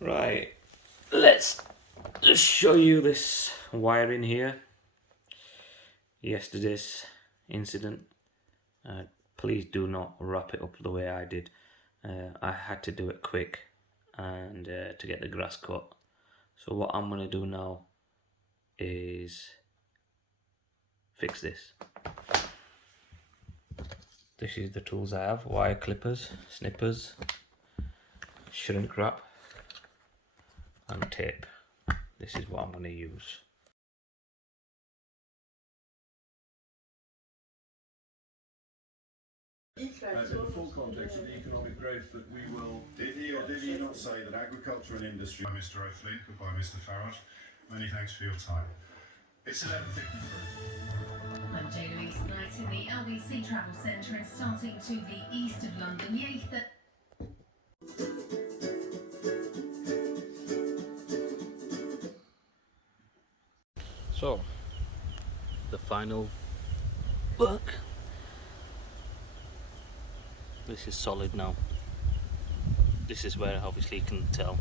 Right, let's just show you this wiring here. Yesterday's incident. Please do not wrap it up the way I did. I had to do it quick and to get the grass cut. So what I'm going to do now is fix this. This is the tools I have: wire clippers, snippers, shrink wrap and tape. This is what I'm going to use. In the full context of the economic growth that we will... Did he or did he not say that agriculture and industry... By Mr O'Flynn, goodbye Mr Farrod. Many thanks for your time. It's 11:53. I'm Jay Louise tonight in the LBC Travel Centre and starting to the east of London, the 8th... So, the final look. This is solid now. This is where obviously you can tell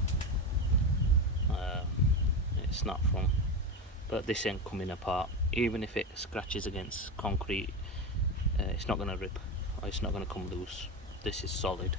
it's not from, but this ain't coming apart. Even if it scratches against concrete, it's not going to rip or it's not going to come loose. This is solid.